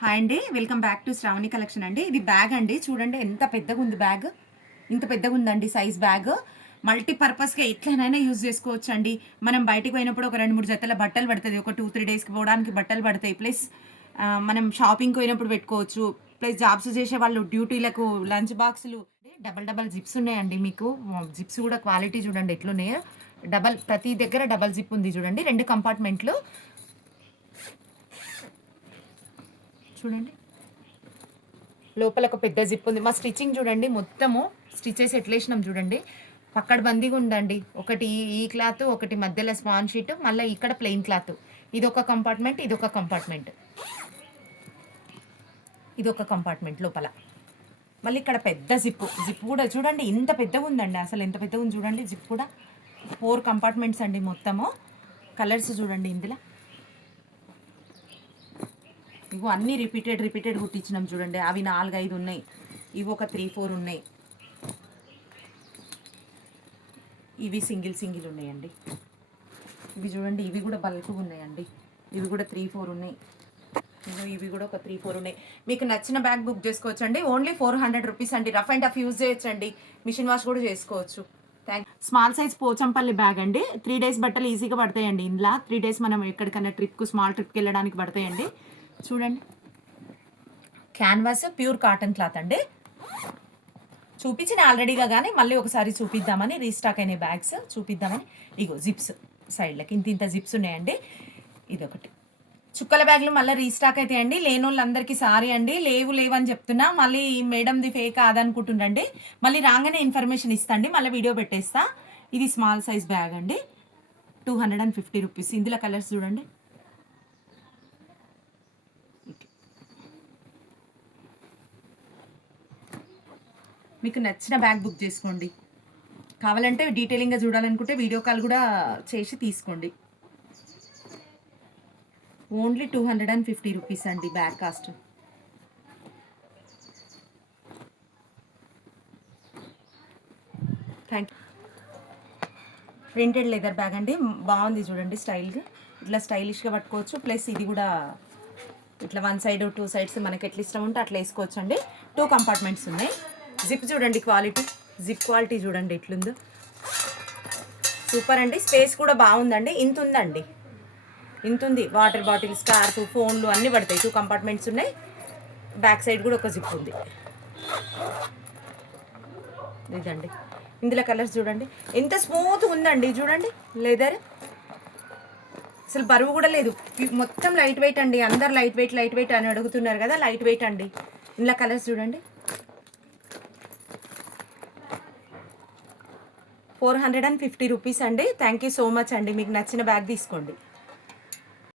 Hi అండి, welcome back to Shravani collection అండి. ఇది బ్యాగ్ అండి, చూడండి ఎంత పెద్దగా ఉంది బ్యాగ్. ఇంత పెద్దగా ఉందండి సైజ్ బ్యాగ్. మల్టీపర్పస్గా ఎట్లనైనా యూజ్ చేసుకోవచ్చు అండి. మనం బయటికి పోయినప్పుడు ఒక 2-3 జతల బట్టలు పడుతుంది, ఒక 2-3 డేస్కి పోవడానికి బట్టలు పడతాయి. ప్లస్ మనం షాపింగ్కి పోయినప్పుడు పెట్టుకోవచ్చు. ప్లస్ జాబ్స్ చేసే వాళ్ళు డ్యూటీలకు లంచ్ బాక్సులు డబల్ జిప్స్ ఉన్నాయండి. మీకు జిప్స్ కూడా క్వాలిటీ చూడండి ఎట్లున్నాయో. ప్రతి దగ్గర డబల్ జిప్ ఉంది చూడండి, 2 కంపార్ట్మెంట్లు చూడండి. లోపల ఒక పెద్ద జిప్ ఉంది. మా స్టిచ్చింగ్ చూడండి, మొత్తము స్టిచెస్ ఎట్లేసినాం చూడండి. పక్కడ బందీగా ఉందండి. ఒకటి ఈ క్లాత్, ఒకటి మధ్యలో స్పాన్ షీట్, మళ్ళీ ఇక్కడ ప్లెయిన్ క్లాత్. ఇదొక కంపార్ట్మెంట్, ఇదొక కంపార్ట్మెంట్, ఇదొక కంపార్ట్మెంట్ లోపల. మళ్ళీ ఇక్కడ పెద్ద జిప్ కూడా చూడండి ఇంత పెద్దగా ఉందండి. అసలు ఎంత పెద్దగా ఉంది చూడండి. జిప్ కూడా 4 కంపార్ట్మెంట్స్ అండి మొత్తము. కలర్స్ చూడండి ఇందులో. ఇగో అన్నీ రిపీటెడ్ కుట్టించినాం చూడండి. అవి 4-5 ఉన్నాయి, ఇవి ఒక 3-4 ఉన్నాయి, ఇవి సింగిల్ ఉన్నాయండి. ఇవి చూడండి, ఇవి కూడా బల్క్గా ఉన్నాయండి. ఇవి కూడా 3-4 ఉన్నాయి, ఇవి కూడా ఒక 3-4 ఉన్నాయి. మీకు నచ్చిన బ్యాగ్ బుక్ చేసుకోవచ్చు అండి. ఓన్లీ 400 రూపీస్ అండి. రఫ్ అండ్ టఫ్ యూజ్ చేయొచ్చండి. మిషన్ వాష్ కూడా చేసుకోవచ్చు. స్మాల్ సైజ్ పోచంపల్లి బ్యాగ్ అండి. 3 డేస్ బట్టలు ఈజీగా పడతాయండి. ఇందులో 3 డేస్ మనం ఎక్కడికైనా స్మాల్ ట్రిప్కి వెళ్ళడానికి పడతాయండి. చూడండి, క్యాన్వాస్ ప్యూర్ కాటన్ క్లాత్ అండి. చూపించిన ఆల్రెడీగా, కానీ మళ్ళీ ఒకసారి చూపిద్దామని, రీస్టాక్ అయిన బ్యాగ్స్ చూపిద్దామని. ఇగో జిప్స్ సైడ్లకి ఇంత జిప్స్ ఉన్నాయండి. ఇదొకటి చుక్కల బ్యాగ్లు మళ్ళీ రీస్టాక్ అవుతాయండి. లేని వాళ్ళందరికీ సారీ అండి, లేవు అని చెప్తున్నా. మళ్ళీ మేడంది ఫేక్ కాదనుకుంటుండండి. మళ్ళీ రాగానే ఇన్ఫర్మేషన్ ఇస్తాండి, మళ్ళీ వీడియో పెట్టేస్తా. ఇది స్మాల్ సైజ్ బ్యాగ్ అండి, 250 రూపీస్. ఇందులో కలర్స్ చూడండి. మీకు నచ్చిన బ్యాగ్ బుక్ చేసుకోండి. కావాలంటే డీటెయిలింగ్గా చూడాలనుకుంటే వీడియో కాల్ కూడా చేసి తీసుకోండి. ఓన్లీ 250 రూపీస్ అండి bag cost. Thank you. Printed leather bag అండి, బాగుంది చూడండి. స్టైల్గా ఇట్లా స్టైలిష్గా పట్టుకోవచ్చు. ప్లస్ ఇది కూడా ఇట్లా 1 సైడ్ 2 సైడ్స్ మనకి ఎట్లా ఇష్టం ఉంటే అట్లా వేసుకోవచ్చు అండి. 2 కంపార్ట్మెంట్స్ ఉన్నాయి. జిప్ చూడండి, జిప్ క్వాలిటీ చూడండి ఎట్లుందో, సూపర్ అండి. స్పేస్ కూడా బాగుందండి. ఇంత ఉంది. వాటర్ బాటిల్, స్కార్ఫ్, ఫోన్లు అన్నీ పడతాయి. 2 కంపార్ట్మెంట్స్ ఉన్నాయి. బ్యాక్ సైడ్ కూడా ఒక జిప్ ఉంది. ఇదండి. ఇందులో కలర్స్ చూడండి ఎంత స్మూత్గా ఉందండి. చూడండి లెదర్, అసలు బరువు కూడా లేదు. మొత్తం లైట్ వెయిట్ అండి. అందరు లైట్ వెయిట్ అని అడుగుతున్నారు కదా, లైట్ వెయిట్ అండి. ఇందులో కలర్స్ చూడండి. 450 రూపీస్ అండి. థ్యాంక్ యూ సో మచ్ అండి. మీకు నచ్చిన బ్యాగ్ తీసుకోండి.